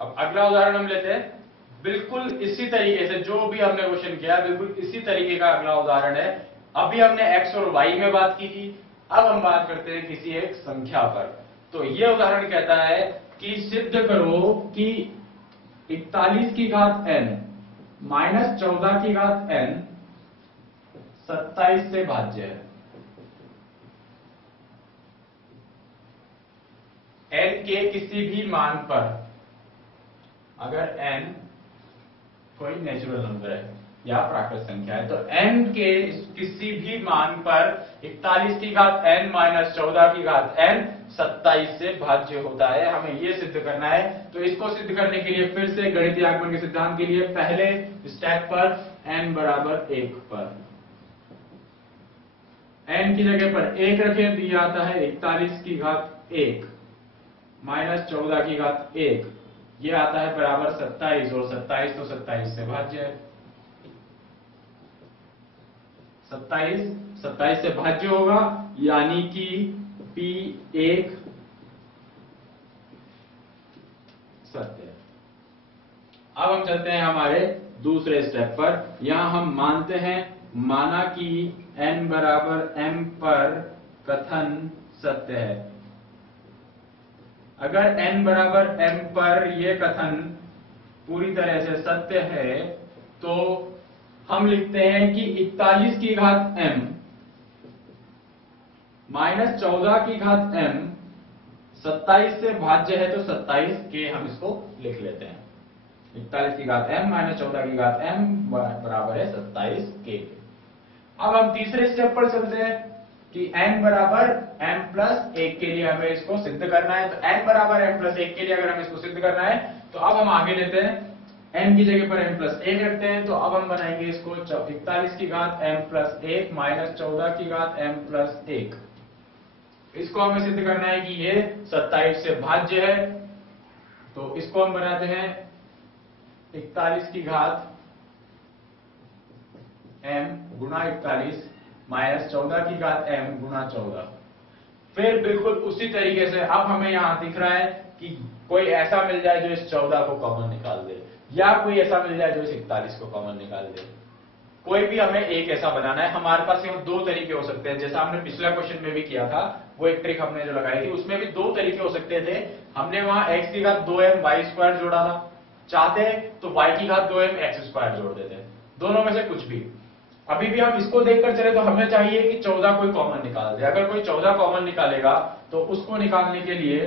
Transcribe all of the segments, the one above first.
अब अगला उदाहरण हम लेते हैं, बिल्कुल इसी तरीके से जो भी हमने क्वेश्चन किया बिल्कुल इसी तरीके का अगला उदाहरण है। अभी हमने x और y में बात की थी, अब हम बात करते हैं किसी एक संख्या पर। तो ये उदाहरण कहता है कि सिद्ध करो कि 41 की घात n माइनस 14 की घात n 27 से भाज्य है। n के किसी भी मान पर, अगर n कोई नेचुरल नंबर है या प्राकृत संख्या है, तो n के किसी भी मान पर 41 की घात n माइनस 14 की घात n 27 से भाज्य होता है। हमें यह सिद्ध करना है। तो इसको सिद्ध करने के लिए फिर से गणितीय आगमन के सिद्धांत के लिए पहले स्टेप पर n बराबर 1 पर n की जगह पर 1 रखें, दिया आता है 41 की घात 1 माइनस 14 की घात 1, ये आता है बराबर 27, और 27 तो 27 से भाज्य है। 27 से भाज्य होगा, यानी कि P1 सत्य है। अब हम चलते हैं हमारे दूसरे स्टेप पर। यहां हम मानते हैं, माना कि n बराबर m पर कथन सत्य है। अगर n बराबर m पर यह कथन पूरी तरह से सत्य है, तो हम लिखते हैं कि 41 की घात m माइनस 14 की घात m 27 से भाज्य है, तो 27 के हम इसको लिख लेते हैं। 41 की घात m माइनस 14 की घात m बराबर है 27 के। अब हम तीसरे स्टेप पर चलते हैं कि n बराबर m प्लस 1 के लिए हमें इसको सिद्ध करना है। तो n बराबर m प्लस 1 के लिए अगर हमें इसको सिद्ध करना है, तो अब हम आगे लेते हैं, n की जगह पर m प्लस 1 रखते हैं। तो अब हम बनाएंगे इसको 41 की घात m प्लस 1 माइनस 14 की घात m प्लस 1। इसको हमें सिद्ध करना है कि ये 27 से भाज्य है। तो इसको हम बनाते हैं 41 की घात m गुणा 41 माइनस 14 की घात m गुणा 14। फिर बिल्कुल उसी तरीके से अब हमें यहां दिख रहा है कि कोई ऐसा मिल जाए जो इस 14 को कॉमन निकाल दे, या कोई ऐसा मिल जाए जो इस 41 को कॉमन निकाल दे। कोई भी हमें एक ऐसा बनाना है। हमारे पास यहाँ दो तरीके हो सकते हैं, जैसा हमने पिछला क्वेश्चन में भी किया था, वो एक ट्रिक हमने जो लगाई थी उसमें भी दो तरीके हो सकते थे। हमने वहां x की घात 2m y स्क्वायर जोड़ा था, चाहते तो y की घात 2m x स्क्वायर जोड़ देते, दोनों में से कुछ भी। अभी भी हम इसको देखकर चले तो हमें चाहिए कि 14 कोई कॉमन निकाल दे। अगर कोई 14 कॉमन निकालेगा तो उसको निकालने के लिए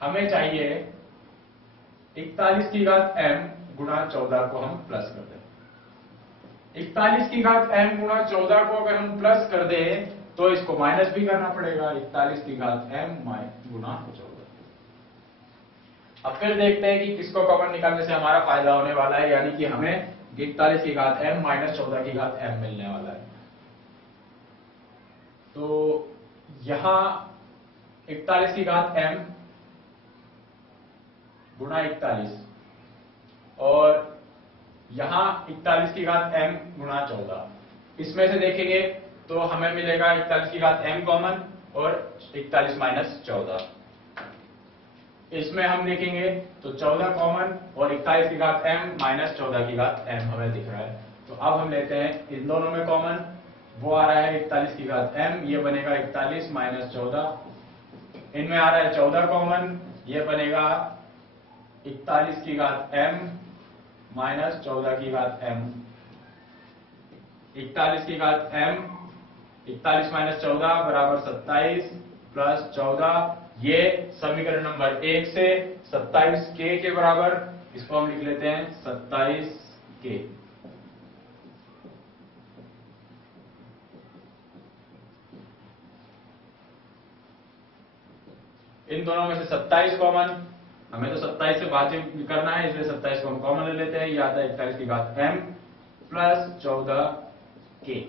हमें चाहिए 41 की घात m गुणा 14 को हम प्लस कर दें। 41 की घात m गुणा 14 को अगर हम प्लस कर दें तो इसको माइनस भी करना पड़ेगा, 41 की घात m गुणा 14। अब फिर देखते हैं कि किसको कॉमन निकालने से हमारा फायदा होने वाला है, यानी कि हमें 41 की घात m माइनस 14 की घात m मिलने वाला है। तो यहां 41 की घात m गुणा 41 और यहां 41 की घात m गुणा 14, इसमें से देखेंगे तो हमें मिलेगा 41 की घात m कॉमन और 41 माइनस 14। इसमें हम देखेंगे तो 14 कॉमन और 41 की घात m माइनस 14 की घात m हमें दिख रहा है। तो अब हम लेते हैं इन दोनों में कॉमन, वो आ रहा है 41 की घात m, ये बनेगा 41 माइनस 14। इनमें आ रहा है 14 कॉमन, ये बनेगा 41 की घात m माइनस 14 की घात m। 41 की घात m 41 माइनस 14 बराबर 27 प्लस 14, ये समीकरण नंबर 1 से 27 के बराबर, इसको हम लिख लेते हैं 27 के। इन दोनों में से 27 कॉमन, हमें तो 27 से भाज्य करना है, इसलिए 27 को हम कॉमन ले लेते हैं। ये आता है 41 की घात m प्लस 14 के।